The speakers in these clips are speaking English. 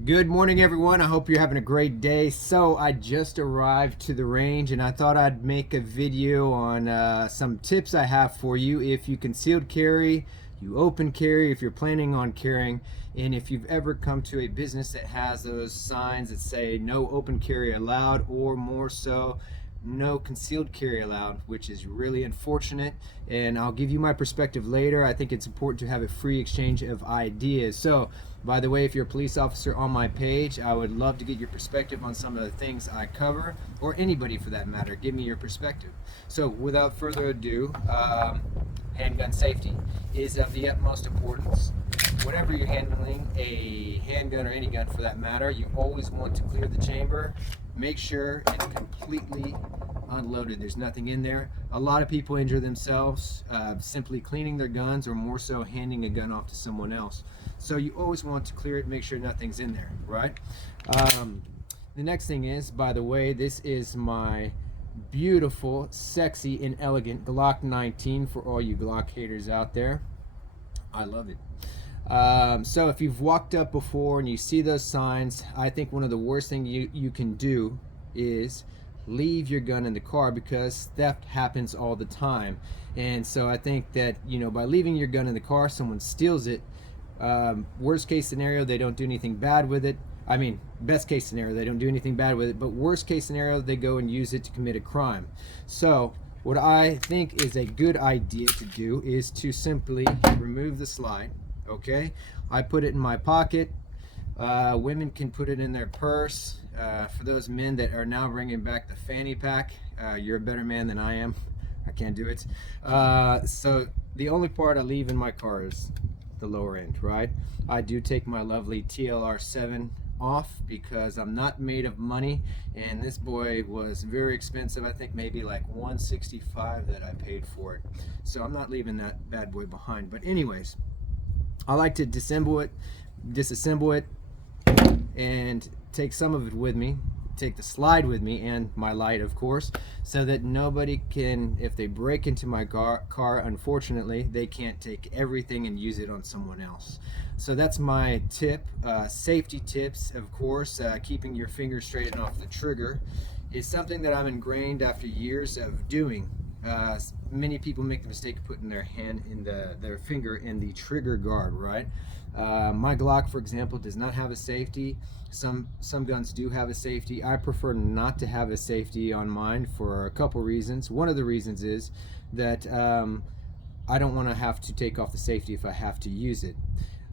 Good morning, everyone. I hope you're having a great day. So I just arrived to the range and I thought I'd make a video on some tips I have for you if you concealed carry, you open carry, if you're planning on carrying, and if you've ever come to a business that has those signs that say no open carry allowed, or more so, no concealed carry allowed, which is really unfortunate. And I'll give you my perspective later. I think it's important to have a free exchange of ideas. So by the way, if you're a police officer on my page, I would love to get your perspective on some of the things I cover, or anybody for that matter. Give me your perspective. So without further ado, handgun safety is of the utmost importance. Whenever you're handling a handgun or any gun for that matter, you always want to clear the chamber. Make sure it's completely unloaded. There's nothing in there. A lot of people injure themselves simply cleaning their guns, or more so handing a gun off to someone else. So you always want to clear it, make sure nothing's in there, right? The next thing is, by the way, this is my beautiful, sexy, and elegant Glock 19 for all you Glock haters out there. I love it. So if you've walked up before and you see those signs, I think one of the worst things you can do is leave your gun in the car, because theft happens all the time. And so I think that, by leaving your gun in the car, someone steals it. Worst case scenario, they don't do anything bad with it. I mean, best case scenario, they don't do anything bad with it, but worst case scenario, they go and use it to commit a crime. So what I think is a good idea to do is to simply remove the slide. Okay, I put it in my pocket. Women can put it in their purse. For those men that are now bringing back the fanny pack, you're a better man than I am. I can't do it. So the only part I leave in my car is the lower end, right? I do take my lovely TLR 7 off because I'm not made of money, and this boy was very expensive. I think maybe like $165 that I paid for it. So I'm not leaving that bad boy behind. But anyways, I like to disassemble it, and take some of it with me, take the slide with me, and my light, of course, so that nobody can, if they break into my car, unfortunately, they can't take everything and use it on someone else. So that's my tip. Safety tips, of course, keeping your finger straight and off the trigger is something that I'm ingrained after years of doing. Many people make the mistake of putting their hand in their finger in the trigger guard, right? My Glock, for example, does not have a safety. Some guns do have a safety. I prefer not to have a safety on mine for a couple reasons. One of the reasons is that I don't want to have to take off the safety if I have to use it.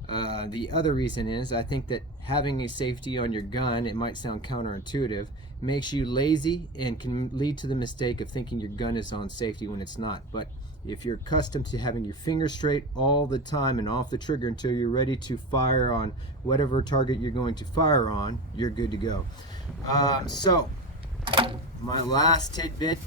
The other reason is I think that having a safety on your gun, it might sound counterintuitive, makes you lazy and can lead to the mistake of thinking your gun is on safety when it's not. But if you're accustomed to having your finger straight all the time and off the trigger until you're ready to fire on whatever target you're going to fire on, you're good to go. So my last tidbit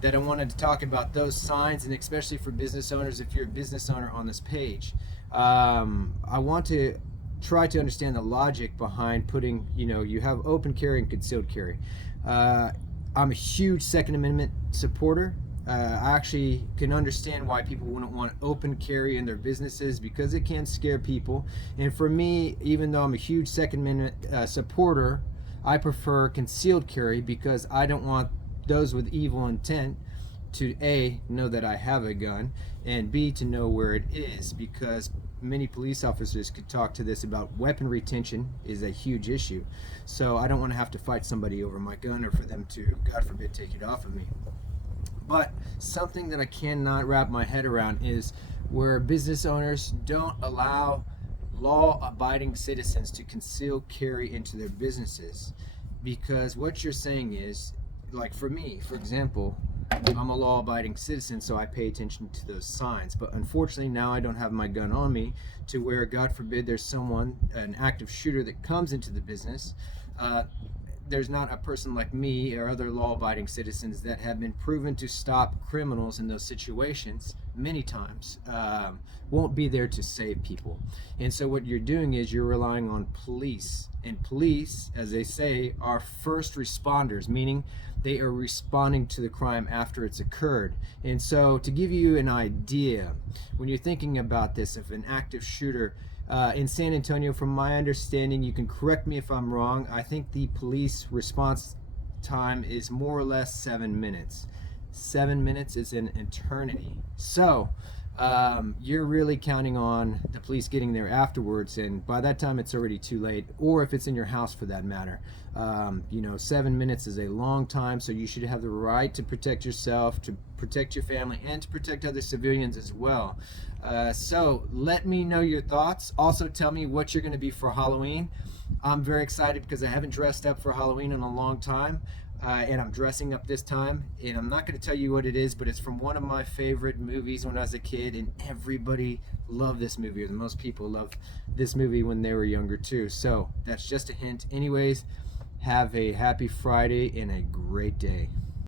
that I wanted to talk about those signs, and especially for business owners, if you're a business owner on this page, I want to try to understand the logic behind putting, you have open carry and concealed carry. I'm a huge Second Amendment supporter. I actually can understand why people wouldn't want open carry in their businesses, because it can scare people. And for me, even though I'm a huge Second Amendment supporter, I prefer concealed carry, because I don't want those with evil intent to A, know that I have a gun, and B, to know where it is, because many police officers could talk to this about weapon retention is a huge issue. So I don't want to have to fight somebody over my gun, or for them to, God forbid, take it off of me. But something that I cannot wrap my head around is where business owners don't allow law-abiding citizens to conceal carry into their businesses. Because what you're saying is, like for me, for example, I'm a law-abiding citizen, so I pay attention to those signs. But unfortunately, now I don't have my gun on me, to where, God forbid, there's someone, an active shooter that comes into the business. There's not a person like me or other law-abiding citizens that have been proven to stop criminals in those situations many times, won't be there to save people. And so what you're doing is you're relying on police. And police, as they say, are first responders, meaning they are responding to the crime after it's occurred. And so to give you an idea, when you're thinking about this, if an active shooter In San Antonio, from my understanding, you can correct me if I'm wrong, I think the police response time is more or less 7 minutes. 7 minutes is an eternity. So, you're really counting on the police getting there afterwards, and by that time it's already too late, or if it's in your house for that matter. 7 minutes is a long time, so you should have the right to protect yourself, to protect your family, and to protect other civilians as well. So let me know your thoughts. Also, tell me what you're going to be for Halloween. I'm very excited because I haven't dressed up for Halloween in a long time. And I'm dressing up this time, and I'm not going to tell you what it is, but it's from one of my favorite movies when I was a kid, and everybody loved this movie, or most people loved this movie when they were younger too. So that's just a hint. Anyways, have a happy Friday and a great day.